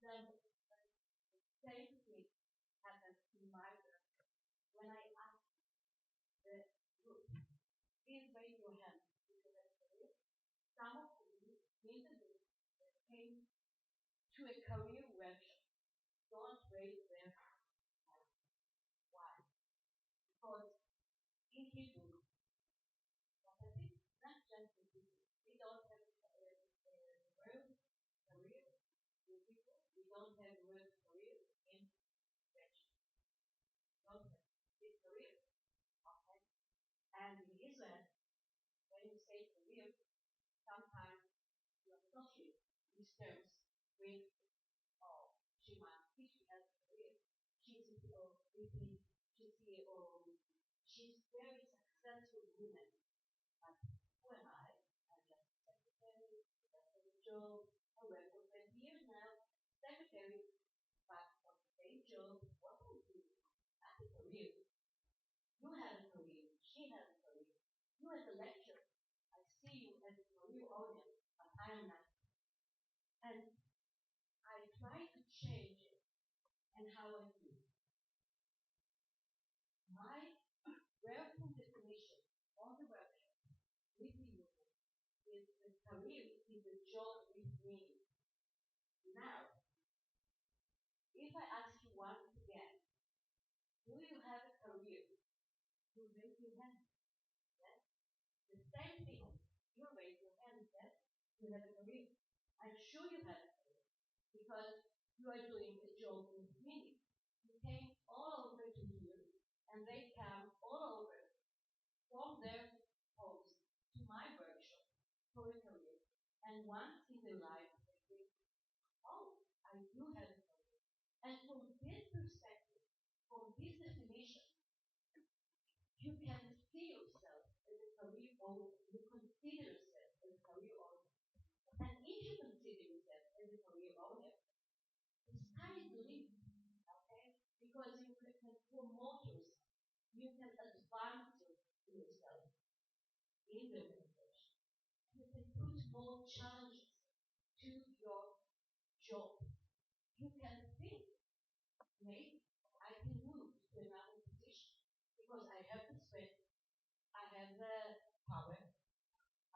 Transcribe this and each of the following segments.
Then the same thing happened in my work. When I asked the group, please raise your hand if you have a career. Some of you in the group that came to a career workshop don't raise their hand. Why? Because in Hebrew, prophecy, not just in Hebrew, we don't have the word career in Hebrew. We don't have the word career in French. We don't have this career. Okay? And in Israel, when you say career, sometimes you associate these terms with, oh, she must be, she has a career. She's a CEO, VP, she's CEO, she's very successful woman. But who am I? I'm just a secretary, just a job. I work for 20 years now, secretary, but on the same job, what do you do? That's a career. You have a career, she has a career. You as a lecturer, I see you as a career owner, but I am not. And I try to change it. And how I do. My working definition on the workshop with the union is the career is a job with meaning. Now, if I ask you once again, do you have a career? You raise your hand. Yes? The same thing. You raise your hand. Yes? You have a career. I'm sure you have a career because you are doing a job with meaning. You came all over to here, and they come all over from their homes to my workshop for a career. And once in their life, they think, oh, I do have a career. And from this perspective, from this definition, you can see yourself as a career owner. You consider yourself as a career owner. And if you consider yourself as a career owner, the sky is the limit, okay? Because you can promote yourself. You can advance yourself in the organization. You can put more challenges to your job. You can think, maybe I can move to another position because I have the strength, I have the power,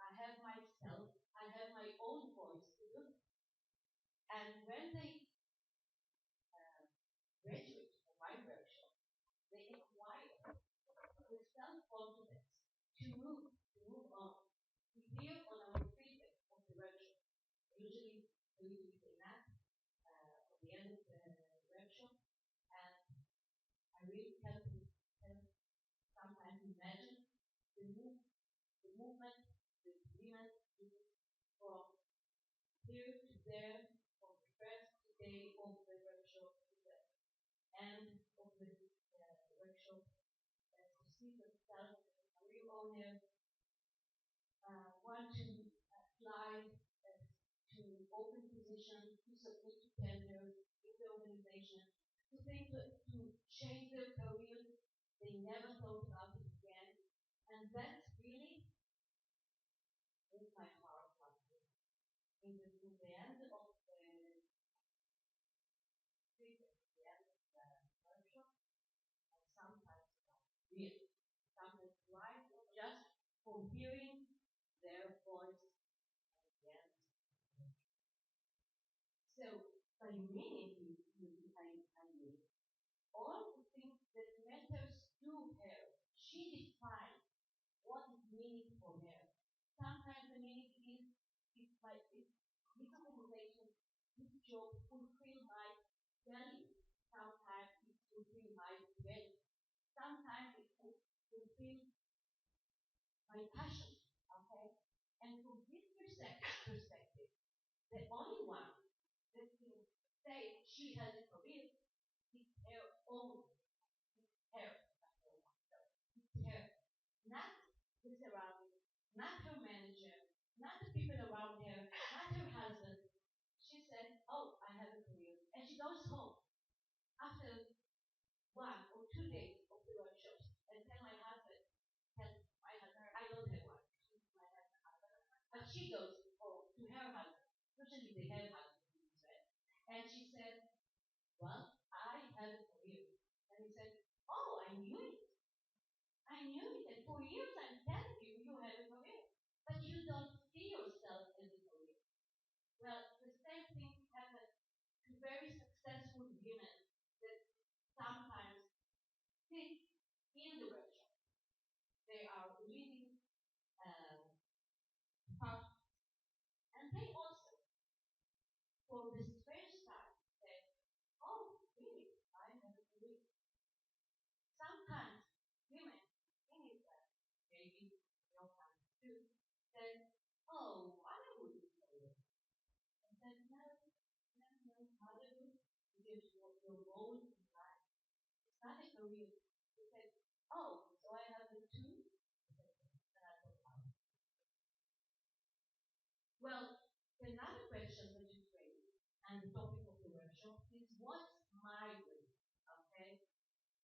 I have myself, I have my own voice to do it. And when they graduate from my workshop, they acquire the self-confidence to move on. We hear on our feedback of the workshop. Usually we say that at the end of the workshop, and I really can sometimes imagine the movement, the agreement from here to there, from the first day of the workshop to the end of the workshop, to see themselves as a career owner, want to apply to open positions, to submit to tenders in the organization, to think to change their careers. They never thought about it again. And that's really with my heart last week. In the end of the speaker, the end of the workshop, I sometimes really, sometimes cry just for hearing their voice again. So by meaning, I mean all the things that matters to her. She defines what is meaning for her. Sometimes the meaning is this organization, this job fulfill my value. Sometimes it fulfill my value. Sometimes it fulfill my passion. Okay? And from this perspective, the only one that can say she has a career is her own. It's her. It's her. Not the surroundings, not her manager, not the people around her, not her husband. She said, oh, I have a career. And she goes home after 1 or 2 days of the workshops and tell my husband, I don't have one. My husband. But she goes home to her husband. Usually they have husbands in Israel. And she said, well, I have a career. And he said, oh, I knew it. I knew it. And for years I'm telling you, you have a career. But you don't see yourself as a career. Well, the same thing happens to very successful women that sometimes sit in the workshop. They are leading departments. And they also, for the first time, say, oh, really, I have a career. Sometimes women in Israel, maybe your country too, said, oh, motherhood is a career. I said, no, motherhood is your role in life. It's not a career. He said, oh, so I have the two? I said, and I thought, oh. Well, another question that you raised, and the topic of the workshop, is what's my way? Okay?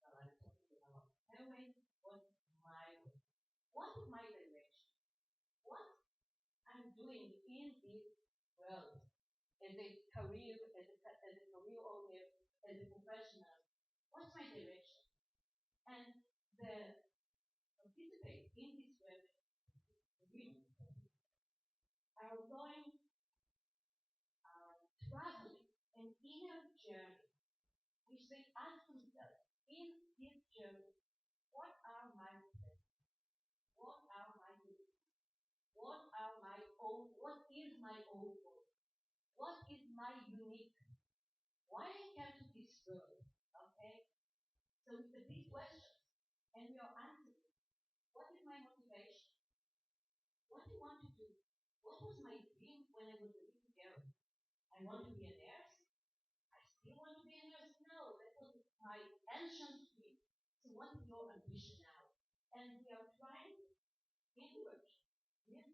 Well, I'm talking about her way. What's my way? What is my direction? What I'm doing in this world as a career, as a career owner, as a professional? What's my direction? And the participants in this workshop, the women, are going traveling an inner journey, which they ask themselves in this journey, what are my strengths? What are my weaknesses? What are my own? What is my own voice? What is my unique? Why I came to this world? Okay, so it's a big question, and we are answering. What is my motivation? What do you want to do? What was my dream when I was a little girl? I want to be a nurse. I still want to be a nurse. No, that was my ancient dream. So what is your ambition now? And we are trying in the workshop with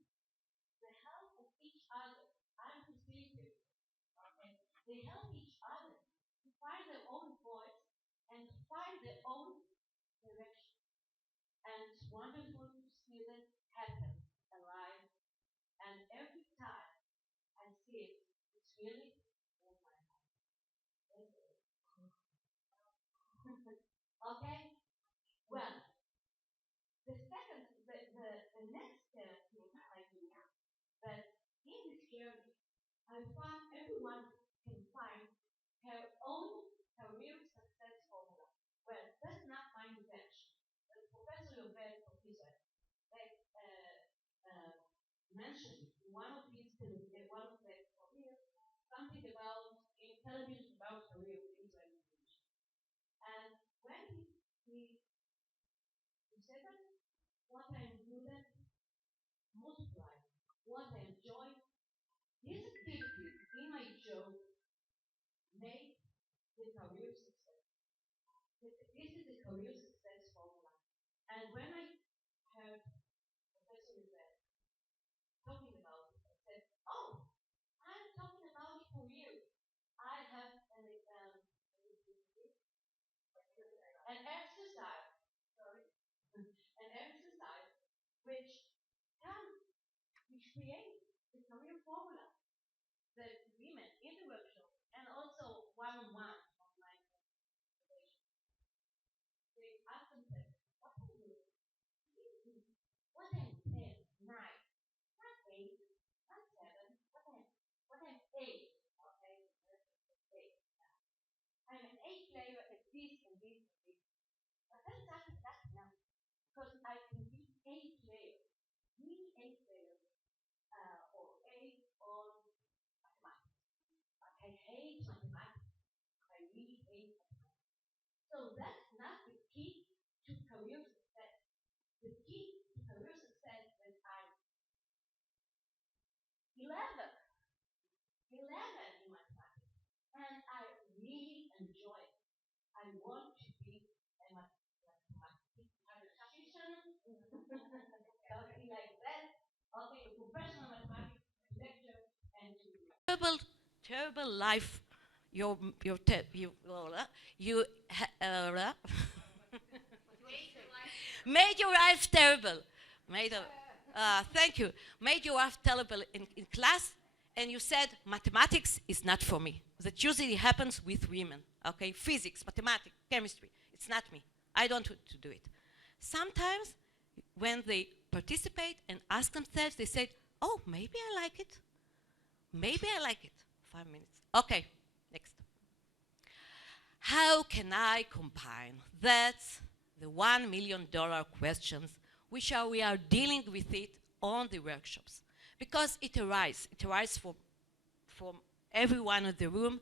the help of each other. I'm facilitating. Okay? They help each other to find their own voice and to find their own direction. And it's wonderful to see that happen alive. And every time I see it, it's really in my heart. Okay? Well, the next thing I do that in this journey, I find everyone can find her own career success formula. Well, that's not my invention. Professor Yobel of Israel mentioned in one of his one of the career something about in television about career in Israel. And when he said that what I am good at, multiply. What I enjoy, these activities in my job make the career success. This is the career success formula. And when I heard Professor Yvette talking about it, I said, oh, I'm talking about it for you. I have an exercise, sorry, an exercise which creates the career formula that women in the workshop and also one-on-one of my organization, they ask themselves, what am I doing? What am 10, 9, not 8, not 7, what am 8? Okay, eight. I'm an 8 player at this and this and this. But that's not enough because I can be 8 players, really 8 players, or 8 on mathematics. I hate mathematics. I really hate mathematics. So that's not the key to career success. The key to career success is I'm 11 in mathematics. And I really enjoy it. I want to be a mathematician, something like that. Okay, a professional mathematics lecturer and to terrible life you made your life terrible. Thank you. Made your life terrible in class and you said, mathematics is not for me. That usually happens with women, okay? Physics, mathematics, chemistry, it's not me. I don't want to do it. Sometimes when they participate and ask themselves, they say, oh, maybe I like it. Maybe I like it. 5 minutes. Okay, next. How can I combine? That's the $1 million questions which we are dealing with it on the workshops. Because it arises from everyone in the room,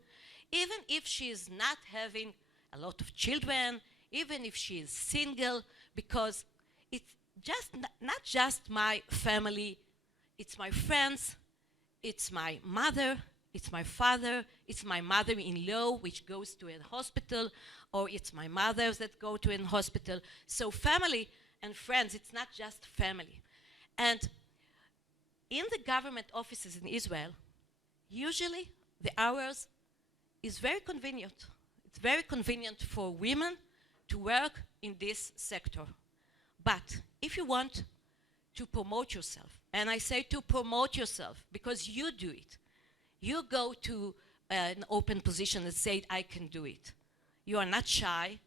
even if she is not having a lot of children, even if she is single, because it's just not just my family, it's my friends, it's my mother, it's my father, it's my mother-in-law which goes to a hospital, or it's my mothers that go to a hospital. So family and friends, it's not just family. And in the government offices in Israel, usually the hours is very convenient. It's very convenient for women to work in this sector. But if you want to promote yourself, and I say to promote yourself because you do it, you go to an open position and say, I can do it. You are not shy,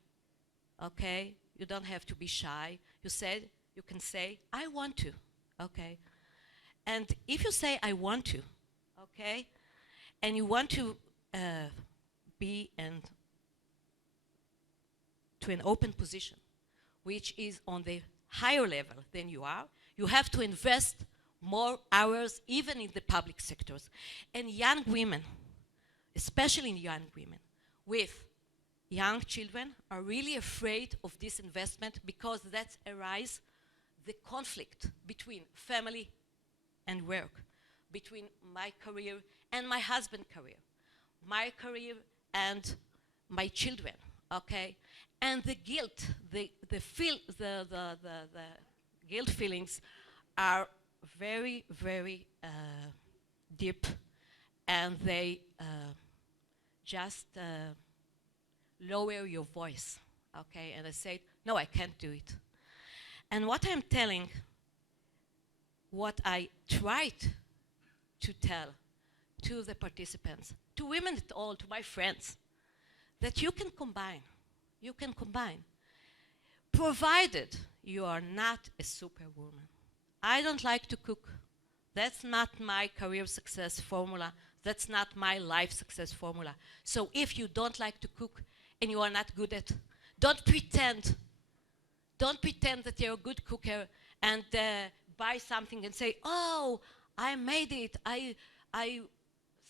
okay? You don't have to be shy. You can say, I want to, okay? And if you say, I want to, okay, and you want to be to an open position, which is on the higher level than you are, you have to invest more hours even in the public sectors. And young women, especially young women with young children, are really afraid of this investment because that arises the conflict between family and work, between my career and my husband's career, my career and my children, okay? And the guilt, the guilt feelings are very, very deep, and they just lower your voice, okay? And I say, no, I can't do it. And what I'm telling, what I tried to tell to the participants, to women at all, to my friends, that you can combine. You can combine, provided you are not a superwoman. I don't like to cook. That's not my career success formula. That's not my life success formula. So if you don't like to cook and you are not good at, don't pretend. Don't pretend that you're a good cooker and buy something and say, oh, I made it. I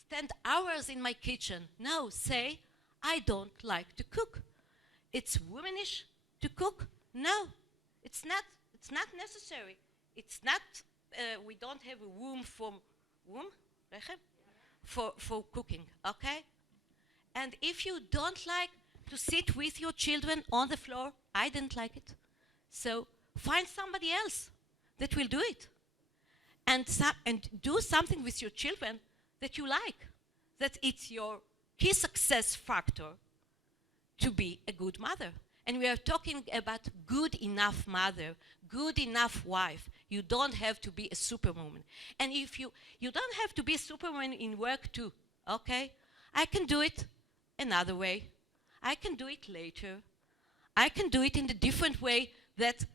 spend hours in my kitchen. No, say, I don't like to cook. It's womanish to cook? No, it's not necessary. It's not, we don't have a womb for cooking, okay? And if you don't like to sit with your children on the floor, I didn't like it. So find somebody else that will do it. And do something with your children that you like, that it's your key success factor to be a good mother. And we are talking about good enough mother, good enough wife. You don't have to be a superwoman. And if you don't have to be a superwoman in work too, okay? I can do it another way. I can do it later. I can do it in a different way that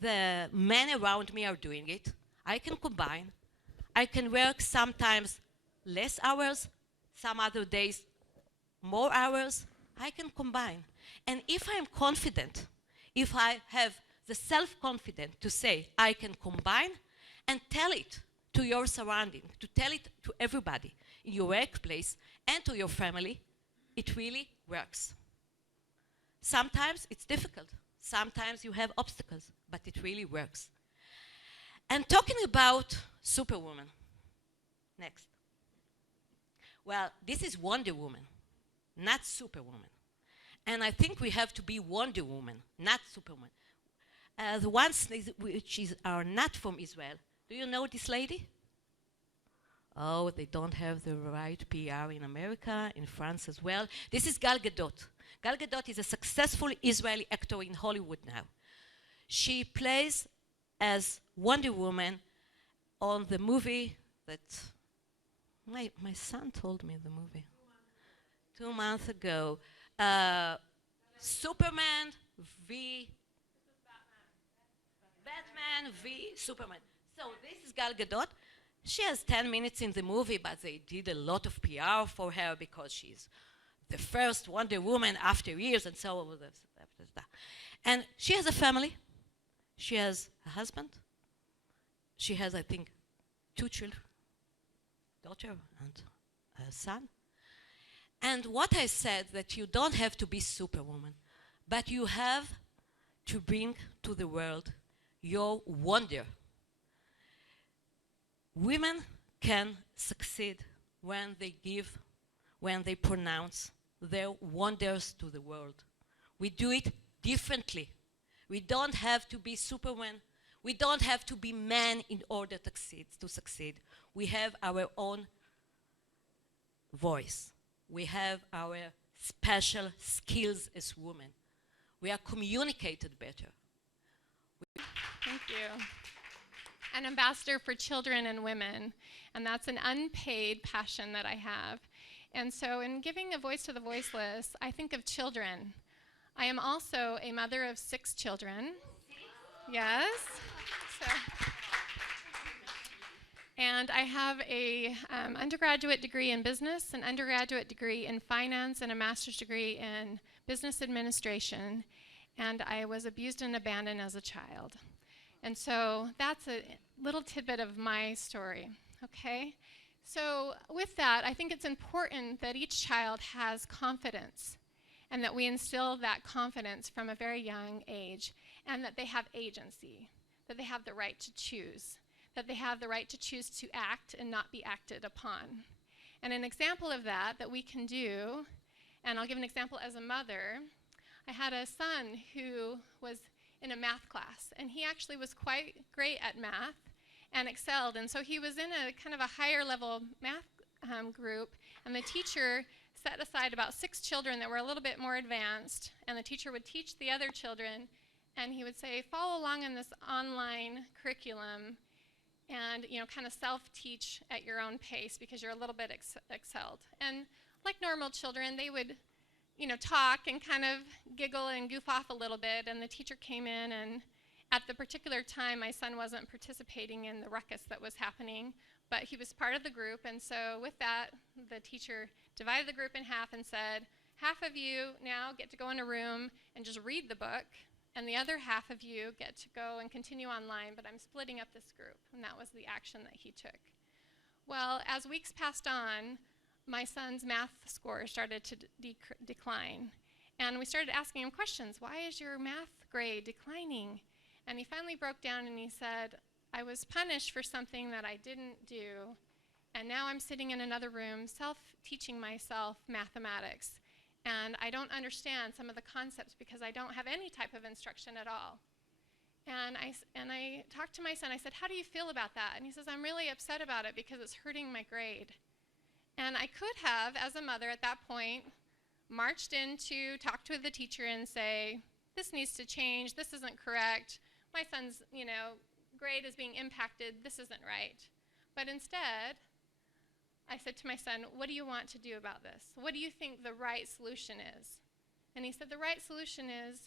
the men around me are doing it. I can combine. I can work sometimes less hours, some other days more hours. I can combine. And if I'm confident, if I have the self-confidence to say I can combine and tell it to your surrounding, to tell it to everybody in your workplace and to your family, it really works. Sometimes it's difficult. Sometimes you have obstacles, but it really works. And talking about Superwoman, next. Well, this is Wonder Woman, not Superwoman. And I think we have to be Wonder Woman, not Superwoman. The ones which are not from Israel, do you know this lady? Oh, they don't have the right PR in America, in France as well. This is Gal Gadot. Gal Gadot is a successful Israeli actor in Hollywood now. She plays as Wonder Woman on the movie that My son told me the movie. 2 months ago. Uh, Superman v. Batman v. Superman. So this is Gal Gadot. She has 10 minutes in the movie, but they did a lot of PR for her because she's the first Wonder Woman after years and so on. And she has a family. She has a husband. She has, I think, 2 children, daughter and a son. And what I said, that you don't have to be Superwoman, but you have to bring to the world your wonder. Women can succeed when they pronounce their wonders to the world. We do it differently. We don't have to be Superman. We don't have to be men in order to succeed. We have our own voice. We have our special skills as women. We are communicated better. Thank you. An ambassador for children and women, and that's an unpaid passion that I have. And so in giving a voice to the voiceless, I think of children. I am also a mother of 6 children. Yes. And I have a undergraduate degree in business, an undergraduate degree in finance, and a master's degree in business administration. And I was abused and abandoned as a child. And so that's a little tidbit of my story, okay? So with that, I think it's important that each child has confidence and that we instill that confidence from a very young age, and that they have agency, that they have the right to choose, that they have the right to choose to act and not be acted upon. And an example of that we can do, and I'll give an example as a mother. I had a son who was in a math class, and he actually was quite great at math and excelled. And so he was in a kind of a higher level math group, and the teacher set aside about 6 children that were a little bit more advanced, and the teacher would teach the other children, and he would say, follow along in this online curriculum and kind of self-teach at your own pace because you're a little bit excelled. And like normal children, they would talk and kind of giggle and goof off a little bit, and the teacher came in, and at the particular time my son wasn't participating in the ruckus that was happening, but he was part of the group. And so with that, the teacher divided the group in half and said, half of you now get to go in a room and just read the book, and the other half of you get to go and continue online, but I'm splitting up this group. And that was the action that he took. Well, as weeks passed on, my son's math score started to decline. And we started asking him questions. Why is your math grade declining? And he finally broke down and he said, I was punished for something that I didn't do, and now I'm sitting in another room self-teaching myself mathematics. And I don't understand some of the concepts because I don't have any type of instruction at all. And I talked to my son. I said, how do you feel about that? And he says, I'm really upset about it because it's hurting my grade. And I could have, as a mother at that point, marched in to talk to the teacher and say, this needs to change, this isn't correct, my son's grade is being impacted, this isn't right. But instead, I said to my son, what do you want to do about this? What do you think the right solution is? And he said, the right solution is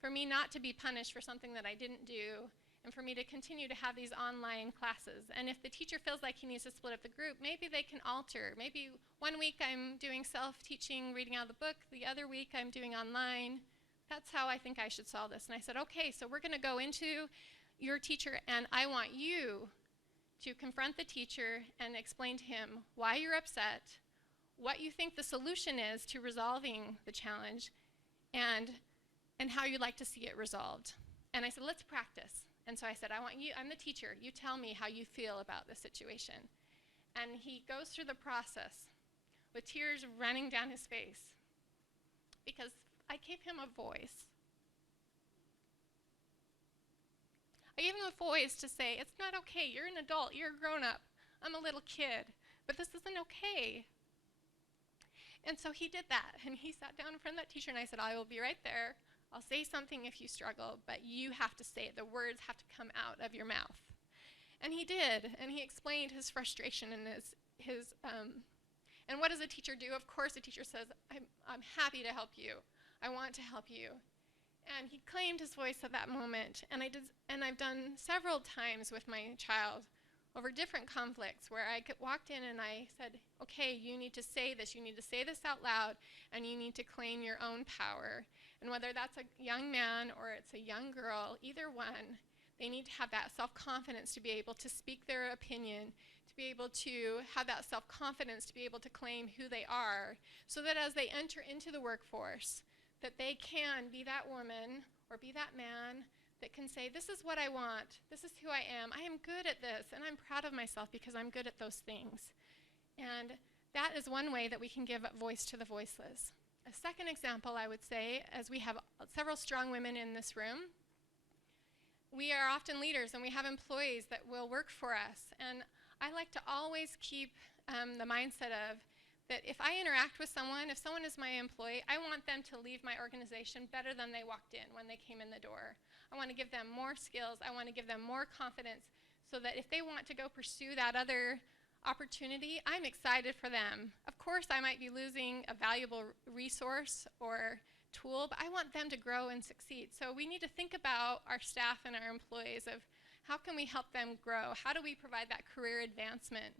for me not to be punished for something that I didn't do, and for me to continue to have these online classes. And if the teacher feels like he needs to split up the group, maybe they can alter. Maybe one week I'm doing self-teaching, reading out of the book, the other week I'm doing online. That's how I think I should solve this. And I said, okay, so we're gonna go into your teacher, and I want you to confront the teacher and explain to him why you're upset, what you think the solution is to resolving the challenge, and how you'd like to see it resolved. And I said, let's practice. And so I said, I'm the teacher, you tell me how you feel about the situation. And he goes through the process with tears running down his face because I gave him a voice. I gave him a voice to say, it's not okay, you're an adult, you're a grown-up, I'm a little kid, but this isn't okay. And so he did that, and he sat down in front of that teacher, and I said, I will be right there. I'll say something if you struggle, but you have to say it. The words have to come out of your mouth. And he did, and he explained his frustration and and what does a teacher do? Of course, a teacher says, I'm happy to help you. I want to help you. And he claimed his voice at that moment. And I've done several times with my child over different conflicts where I walked in and I said, okay, you need to say this. You need to say this out loud, and you need to claim your own power. And whether that's a young man or it's a young girl, either one, they need to have that self-confidence to be able to speak their opinion, to be able to have that self-confidence to be able to claim who they are, so that as they enter into the workforce, that they can be that woman or be that man that can say, this is what I want, this is who I am good at this, and I'm proud of myself because I'm good at those things. And that is one way that we can give voice to the voiceless. A second example, I would say, as we have several strong women in this room, we are often leaders and we have employees that will work for us. And I like to always keep the mindset of that if I interact with someone, if someone is my employee, I want them to leave my organization better than they walked in when they came in the door. I want to give them more skills. I want to give them more confidence so that if they want to go pursue that other opportunity, I'm excited for them. Of course, I might be losing a valuable resource or tool, but I want them to grow and succeed. So we need to think about our staff and our employees of how can we help them grow? How do we provide that career advancement?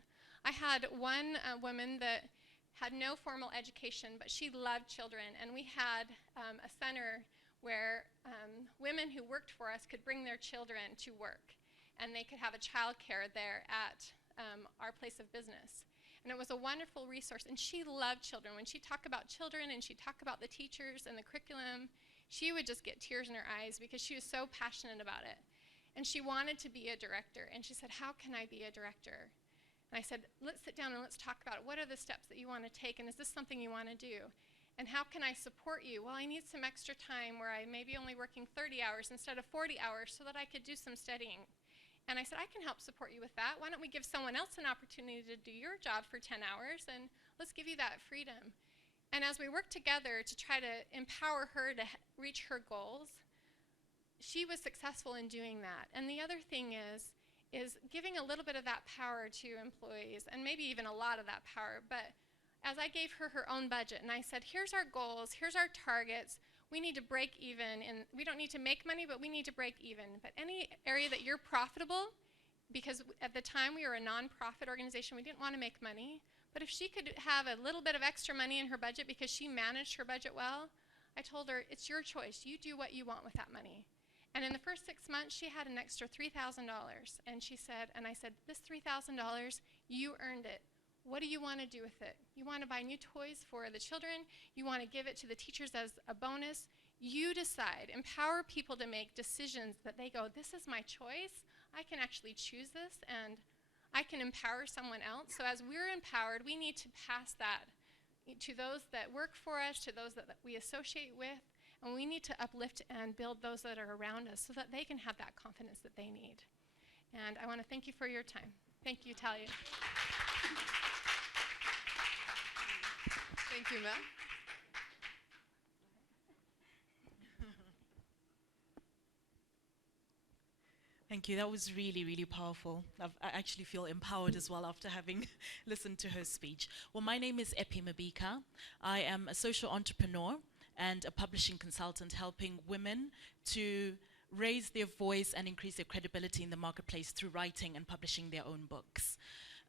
I had one woman that had no formal education, but she loved children, and we had a center where women who worked for us could bring their children to work, and they could have a child care there at our place of business. And it was a wonderful resource, and she loved children. When she talked about children and she talked about the teachers and the curriculum, she would just get tears in her eyes because she was so passionate about it. And she wanted to be a director, and she said, how can I be a director? And I said, let's sit down and let's talk about it. What are the steps that you want to take, and is this something you want to do? And how can I support you? Well, I need some extra time where I may be only working 30 hours instead of 40 hours so that I could do some studying. And I said, I can help support you with that. Why don't we give someone else an opportunity to do your job for 10 hours, and let's give you that freedom. And as we worked together to try to empower her to reach her goals, she was successful in doing that. And the other thing is giving a little bit of that power to employees, and maybe even a lot of that power. But as I gave her her own budget, and I said, here's our goals, here's our targets, we need to break even, and we don't need to make money, but we need to break even. But any area that you're profitable, because at the time we were a nonprofit organization, we didn't want to make money, but if she could have a little bit of extra money in her budget because she managed her budget well, I told her, it's your choice, you do what you want with that money. And in the first 6 months, she had an extra $3,000. And she said, and I said, this $3,000, you earned it. What do you want to do with it? You want to buy new toys for the children? You want to give it to the teachers as a bonus? You decide. Empower people to make decisions that they go, this is my choice. I can actually choose this, and I can empower someone else. So as we're empowered, we need to pass that to those that work for us, to those that we associate with. And we need to uplift and build those that are around us so that they can have that confidence that they need. And I want to thank you for your time. Thank you, Talia. Thank you, Mel. Thank you. That was really, really powerful. I actually feel empowered as well after having listened to her speech. Well, my name is Epi Mabika. I am a social entrepreneur and a publishing consultant helping women to raise their voice and increase their credibility in the marketplace through writing and publishing their own books.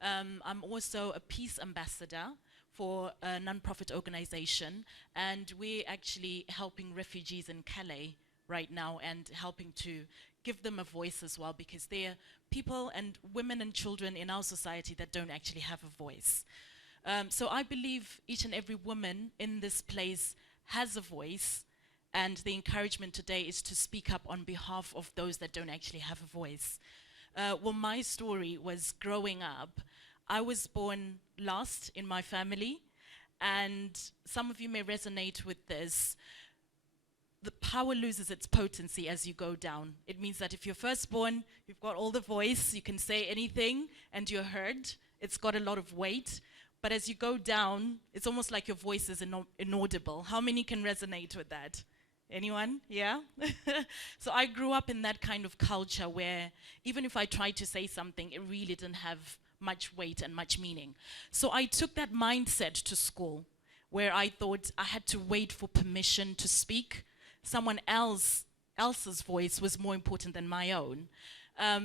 I'm also a peace ambassador for a non-profit organization, and we're actually helping refugees in Calais right now and helping to give them a voice as well, because there are people and women and children in our society that don't actually have a voice. So I believe each and every woman in this place has a voice, and the encouragement today is to speak up on behalf of those that don't actually have a voice. Well, my story was growing up. I was born last in my family, and some of you may resonate with this. The power loses its potency as you go down. It means that if you're firstborn, you've got all the voice, you can say anything, and you're heard. It's got a lot of weight. But as you go down, it's almost like your voice is inaudible. How many can resonate with that? Anyone? Yeah? So I grew up in that kind of culture where even if I tried to say something, it really didn't have much weight and much meaning. So I took that mindset to school, where I thought I had to wait for permission to speak. Someone else's voice was more important than my own.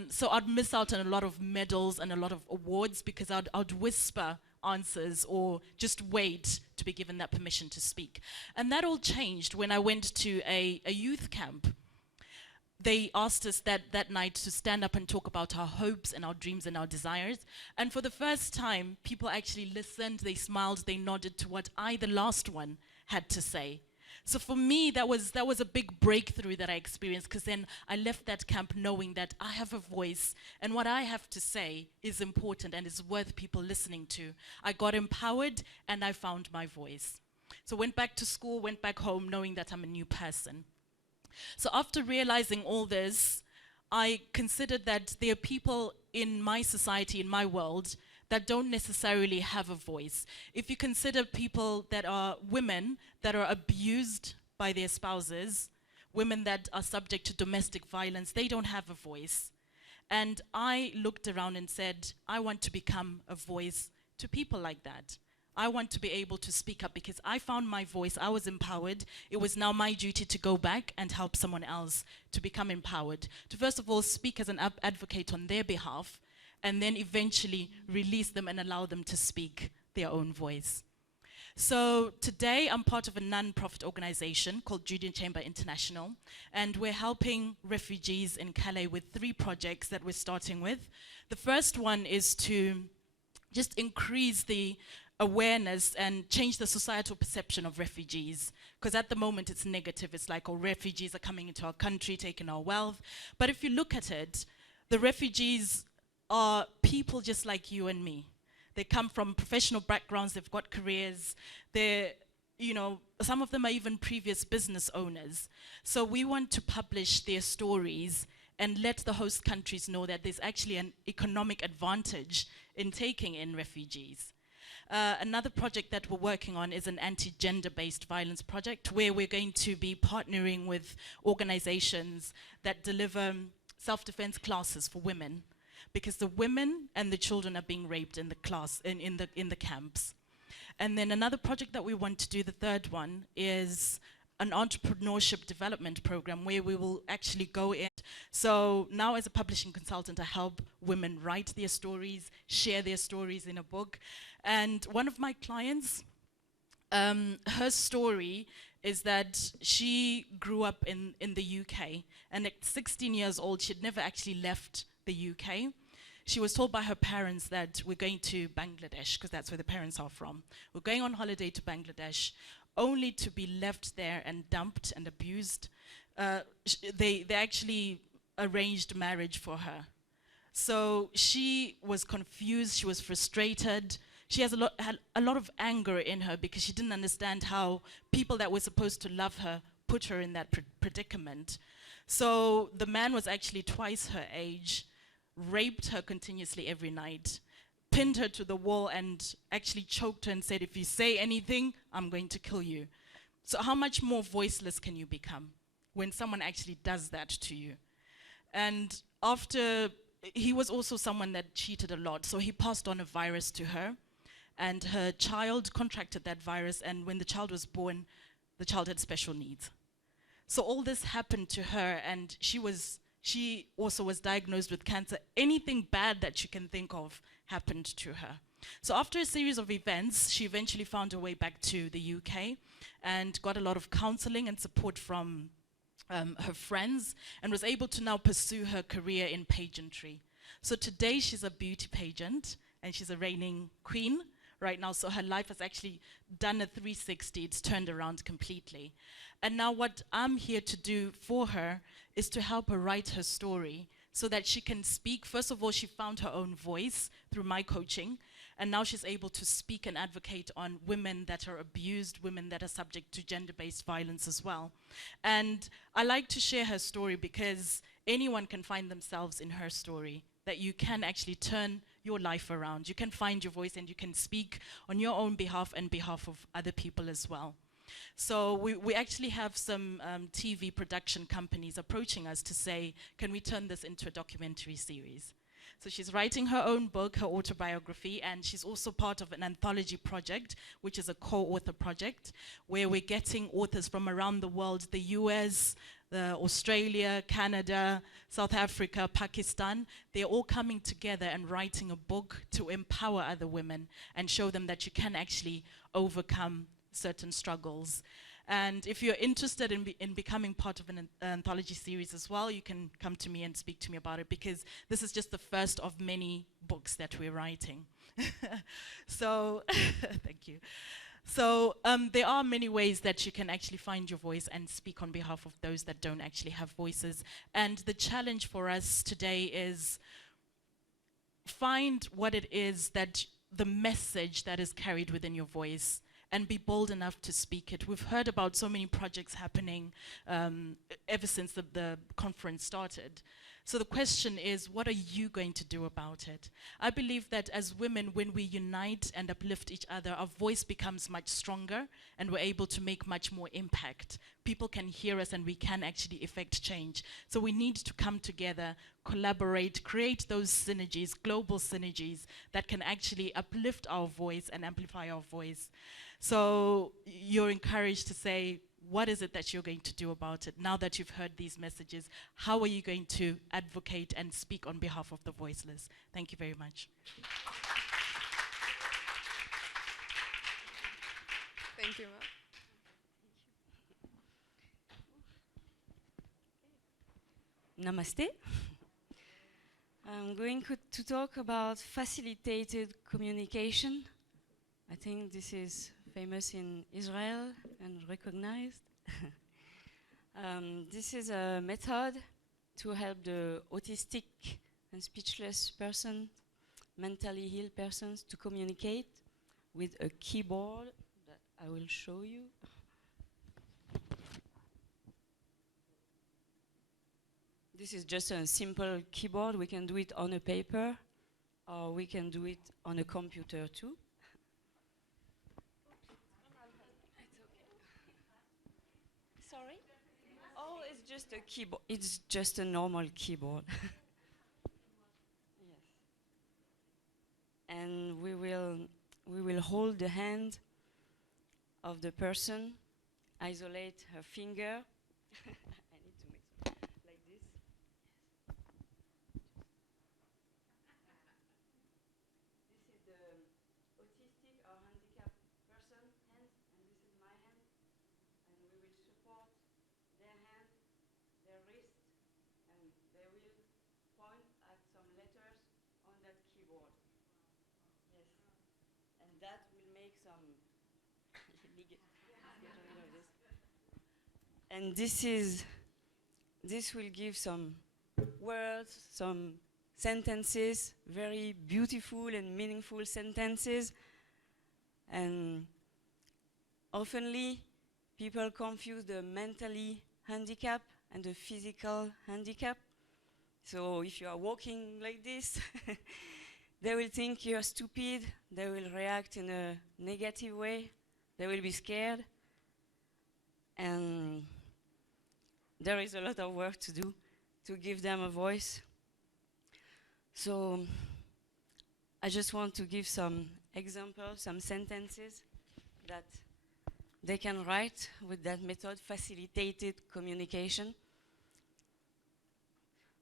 So I'd miss out on a lot of medals and a lot of awards because I'd whisper answers or just wait to be given that permission to speak. And that all changed when I went to a youth camp. They asked us that night to stand up and talk about our hopes and our dreams and our desires. And for the first time, people actually listened, they smiled, they nodded to what I, the last one, had to say. So for me, that was a big breakthrough that I experienced, because then I left that camp knowing that I have a voice and what I have to say is important and is worth people listening to. I got empowered and I found my voice. So went back to school, went back home knowing that I'm a new person. So after realizing all this, I considered that there are people in my society, in my world, that don't necessarily have a voice. If you consider people that are women that are abused by their spouses, women that are subject to domestic violence, they don't have a voice. And I looked around and said, I want to become a voice to people like that. I want to be able to speak up because I found my voice, I was empowered. It was now my duty to go back and help someone else to become empowered. To first of all speak as an advocate on their behalf, and then eventually release them and allow them to speak their own voice. So today I'm part of a non-profit organization called Judean Chamber International, and we're helping refugees in Calais with 3 projects that we're starting with. The first one is to just increase the awareness and change the societal perception of refugees. Because at the moment it's negative. It's like, oh, refugees are coming into our country, taking our wealth. But if you look at it, the refugees are people just like you and me. They come from professional backgrounds, they've got careers, they're, some of them are even previous business owners. So we want to publish their stories and let the host countries know that there's actually an economic advantage in taking in refugees. Another project that we're working on is an anti-gender-based violence project, where we're going to be partnering with organizations that deliver self-defense classes for women, because the women and the children are being raped in the camps. And then another project that we want to do, the third one, is an entrepreneurship development program where we will actually go in. So now as a publishing consultant, I help women write their stories, share their stories in a book. And one of my clients, her story is that she grew up in the UK, and at 16 years old, she'd never actually left the UK. She was told by her parents that we're going to Bangladesh, because that's where the parents are from. We're going on holiday to Bangladesh, only to be left there and dumped and abused. They actually arranged marriage for her. So she was confused, she was frustrated. She had a lot of anger in her because she didn't understand how people that were supposed to love her put her in that predicament. So the man was actually twice her age, raped her continuously every night, pinned her to the wall and actually choked her and said, if you say anything, I'm going to kill you. So how much more voiceless can you become when someone actually does that to you? And he was also someone that cheated a lot, so he passed on a virus to her, and her child contracted that virus, and when the child was born, the child had special needs. So all this happened to her, and she also was diagnosed with cancer. Anything bad that you can think of happened to her. So after a series of events, she eventually found her way back to the UK and got a lot of counseling and support from her friends, and was able to now pursue her career in pageantry. So today she's a beauty pageant, and she's a reigning queen right now. So her life has actually done a 360, it's turned around completely. And now what I'm here to do for her is to help her write her story so that she can speak. First of all, she found her own voice through my coaching, and now she's able to speak and advocate on women that are abused, women that are subject to gender-based violence as well. And I like to share her story because anyone can find themselves in her story, that you can actually turn your life around. You can find your voice and you can speak on your own behalf and behalf of other people as well. So we actually have some TV production companies approaching us to say, can we turn this into a documentary series? So she's writing her own book, her autobiography, and she's also part of an anthology project, which is a co-author project, where we're getting authors from around the world, the US, Australia, Canada, South Africa, Pakistan. They're all coming together and writing a book to empower other women and show them that you can actually overcome certain struggles. And if you're interested in becoming part of an anthology series as well, you can come to me and speak to me about it, because this is just the first of many books that we're writing. So, thank you. So there are many ways that you can actually find your voice and speak on behalf of those that don't actually have voices. And the challenge for us today is find what it is that the message that is carried within your voice, and be bold enough to speak it. We've heard about so many projects happening ever since the conference started. So the question is, what are you going to do about it? I believe that as women, when we unite and uplift each other, our voice becomes much stronger and we're able to make much more impact. People can hear us and we can actually effect change. So we need to come together, collaborate, create those synergies, global synergies that can actually uplift our voice and amplify our voice. So you're encouraged to say, what is it that you're going to do about it? Now that you've heard these messages, how are you going to advocate and speak on behalf of the voiceless? Thank you very much. Thank you, Ma. Namaste. I'm going to talk about facilitated communication. I think this is famous in Israel and recognized. This is a method to help the autistic and speechless person, mentally ill persons, to communicate with a keyboard that I will show you. This is just a simple keyboard. We can do it on a paper, or we can do it on a computer too. Sorry? Oh, it's just a keyboard. It's just a normal keyboard. Yes. And we will hold the hand of the person, isolate her finger. I need to make some like this. This is the autistic or handicapped person hand, and this is my hand. And we will support their hand, their wrist, and they will point at some letters on that keyboard. Yes. And that will make some let me get rid of this. And this will give some words, some sentences, very beautiful and meaningful sentences. And oftenly people confuse the mentally handicap and the physical handicap. So if you are walking like this, they will think you're stupid, they will react in a negative way, they will be scared. And there is a lot of work to do to give them a voice. So I just want to give some examples, some sentences that they can write with that method, facilitated communication.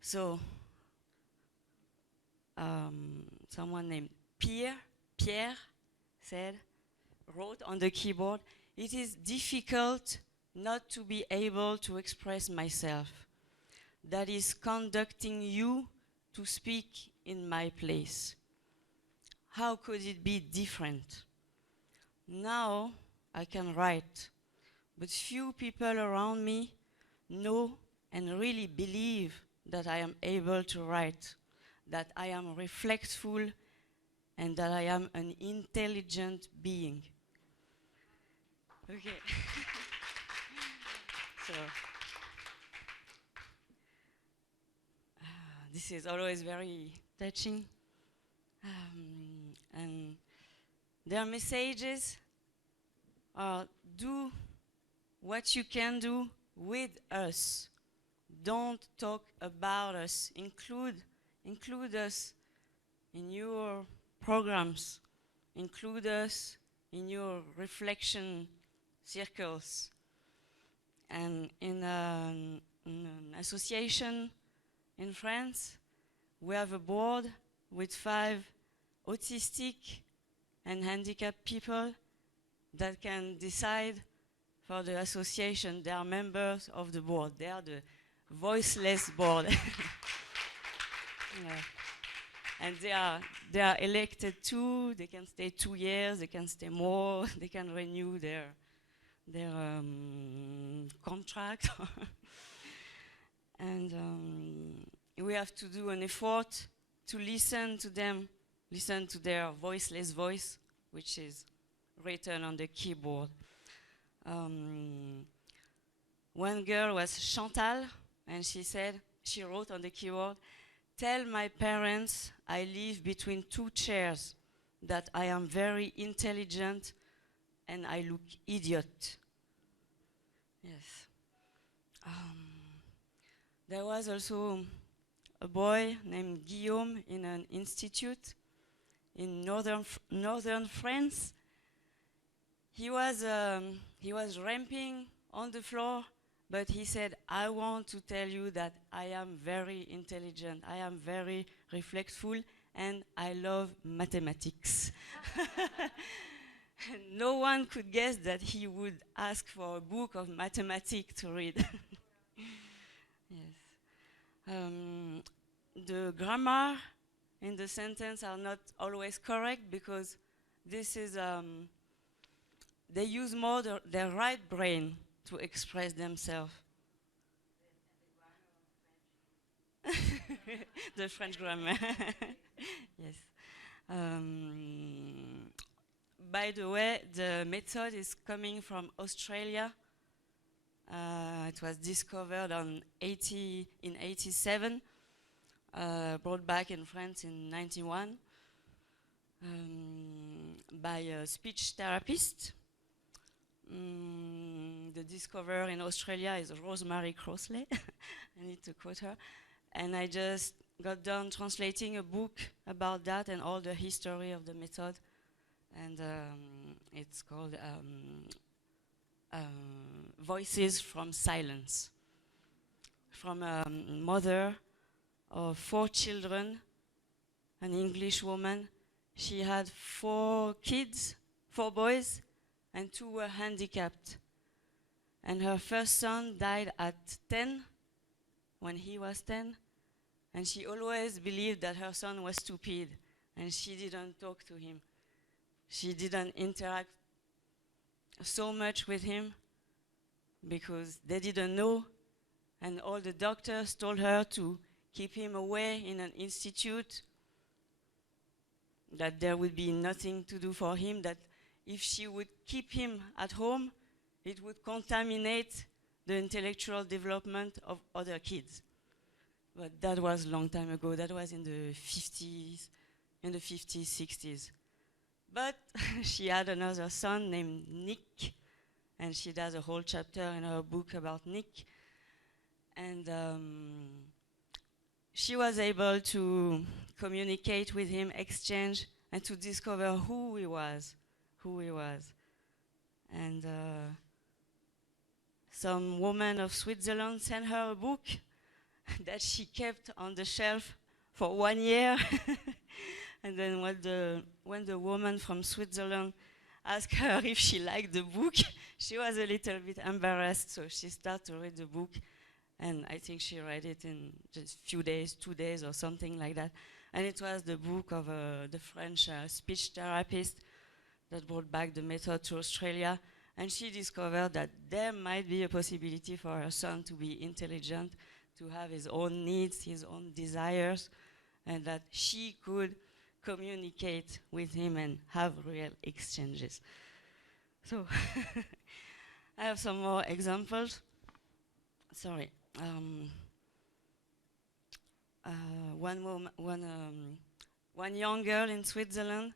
So someone named Pierre wrote on the keyboard, "It is difficult not to be able to express myself. That is conducting you to speak in my place. How could it be different? Now I can write, but few people around me know and really believe that I am able to write, that I am reflectful, and that I am an intelligent being." Okay. So, this is always very touching. And their messages are, do what you can do with us. Don't talk about us. Include us in your programs. Include us in your reflection circles. And in an association in France, we have a board with 5 autistic and handicapped people that can decide for the association. They are members of the board. They are the voiceless board. Yeah. And they are elected too. They can stay 2 years. They can stay more. They can renew their contract. And we have to do an effort to listen to them, listen to their voiceless voice, which is written on the keyboard. One girl was Chantal, and she wrote on the keyboard, "Tell my parents I live between 2 chairs, that I am very intelligent and I look idiot." Yes. There was also a boy named Guillaume in an institute in northern France. He was ramping on the floor, but he said, "I want to tell you that I am very intelligent, I am very reflexful, and I love mathematics." No one could guess that he would ask for a book of mathematics to read. Yes. The grammar in the sentence are not always correct because this is they use more their right brain to express themselves. The French grammar. Yes. By the way, the method is coming from Australia. It was discovered in 87, brought back in France in 91 by a speech therapist. The discoverer in Australia is Rosemary Crossley. I need to quote her. And I just got done translating a book about that and all the history of the method. And it's called Voices from Silence. From a mother of 4 children, an English woman. She had 4 kids, 4 boys, and 2 were handicapped. And her first son died at 10, when he was 10. And she always believed that her son was stupid, and she didn't talk to him. She didn't interact so much with him because they didn't know, and all the doctors told her to keep him away in an institute, that there would be nothing to do for him, that if she would keep him at home, it would contaminate the intellectual development of other kids. But that was a long time ago. That was in the 50s, 60s. But she had another son named Nick, and she does a whole chapter in her book about Nick. And she was able to communicate with him, exchange, and to discover who he was. And some woman of Switzerland sent her a book that she kept on the shelf for 1 year. And then when the woman from Switzerland asked her if she liked the book, she was a little bit embarrassed, so she started to read the book. And I think she read it in just a few days, 2 days or something like that. And it was the book of the French speech therapist that brought back the method to Australia. And she discovered that there might be a possibility for her son to be intelligent, to have his own needs, his own desires, and that she could communicate with him and have real exchanges. So I have some more examples. Sorry. One young girl in Switzerland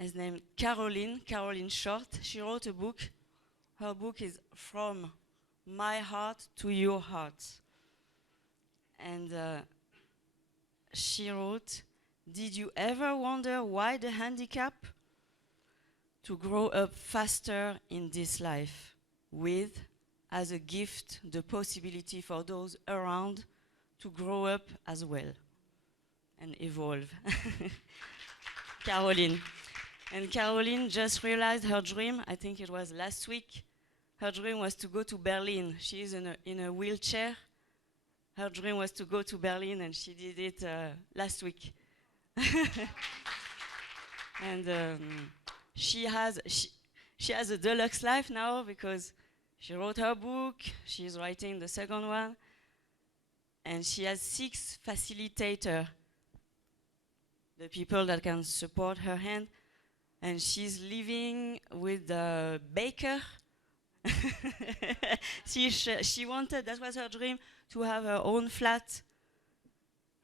is named Caroline Short. She wrote a book. Her book is From My Heart to Your Heart. And she wrote, Did you ever wonder why the handicap? To grow up faster in this life with, as a gift, the possibility for those around to grow up as well and evolve. Caroline. And Caroline just realized her dream, I think it was last week. Her dream was to go to Berlin. She is in a wheelchair. Her dream was to go to Berlin, and she did it last week. And she has a deluxe life now because she wrote her book, she's writing the second one, and she has 6 facilitators, the people that can support her hand, and she's living with a baker. She wanted, that was her dream, to have her own flat,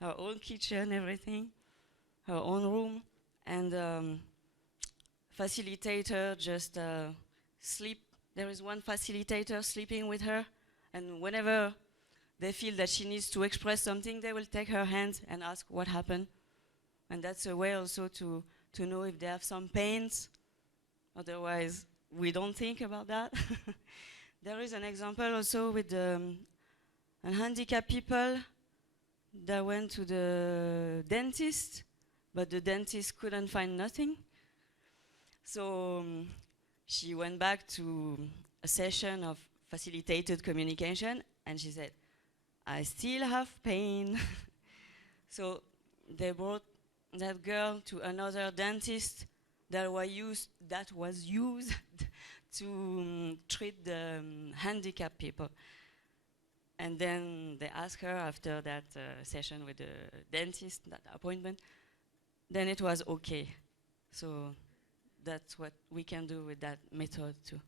her own kitchen, everything, her own room, and facilitator just sleep. There is one facilitator sleeping with her, and whenever they feel that she needs to express something, they will take her hand and ask what happened. And that's a way also to know if they have some pains. Otherwise, we don't think about that. There is an example also with handicapped people that went to the dentist, but the dentist couldn't find nothing. So she went back to a session of facilitated communication, and she said, I still have pain. So they brought that girl to another dentist that was used to treat the handicapped people. And then they asked her after that session with the dentist, that appointment, then it was okay. So that's what we can do with that method too.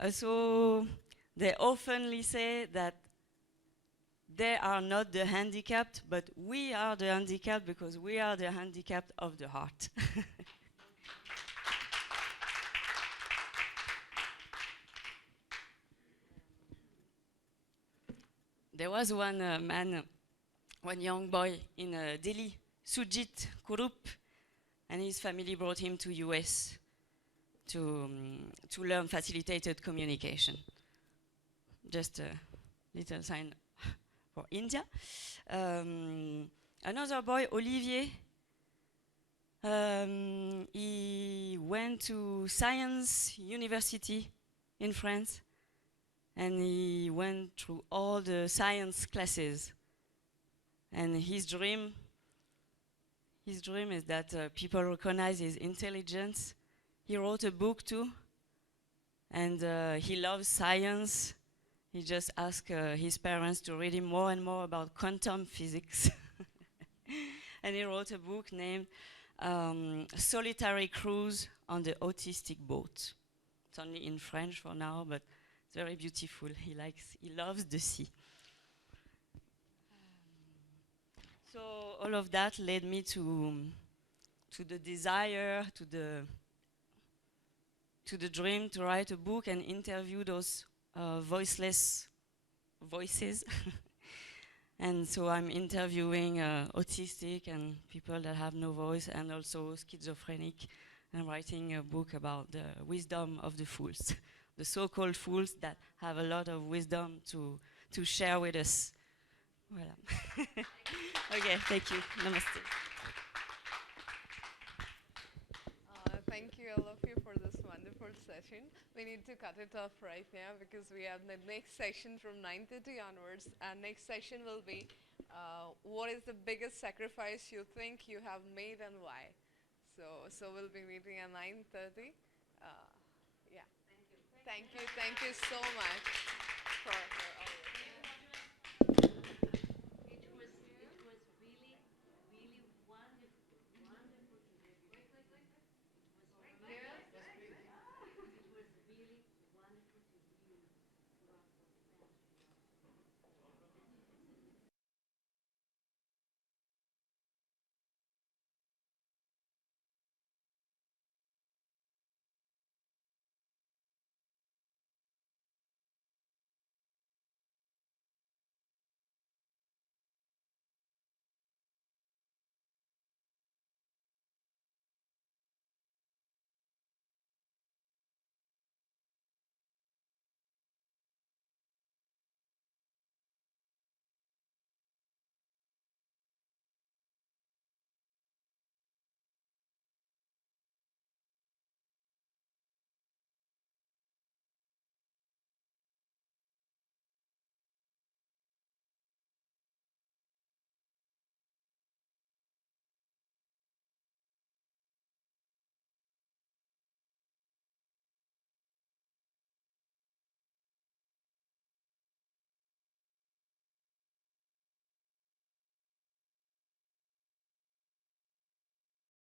Also, they oftenly say that they are not the handicapped, but we are the handicapped because we are the handicapped of the heart. There was one man, one young boy in Delhi, Sujit Kurup, and his family brought him to US to learn facilitated communication. Just a little sign for India. Another boy, Olivier, he went to Science University in France, and he went through all the science classes. And his dream is that people recognize his intelligence. He wrote a book too, and he loves science. He just asked his parents to read him more and more about quantum physics. And he wrote a book named Solitary Cruise on the Autistic Boat. It's only in French for now, but it's very beautiful. He loves the sea. So all of that led me to the desire, to the dream to write a book and interview those voiceless voices. And so I'm interviewing autistic and people that have no voice, and also schizophrenic, and writing a book about the wisdom of the fools, the so-called fools that have a lot of wisdom to share with us. Voilà. Okay, thank you. Namaste. Thank you, all of you, for this wonderful session. We need to cut it off right now because we have the next session from 9:30 onwards. Our next session will be what is the biggest sacrifice you think you have made and why? So we'll be meeting at 9:30. Yeah. Thank you so much for all.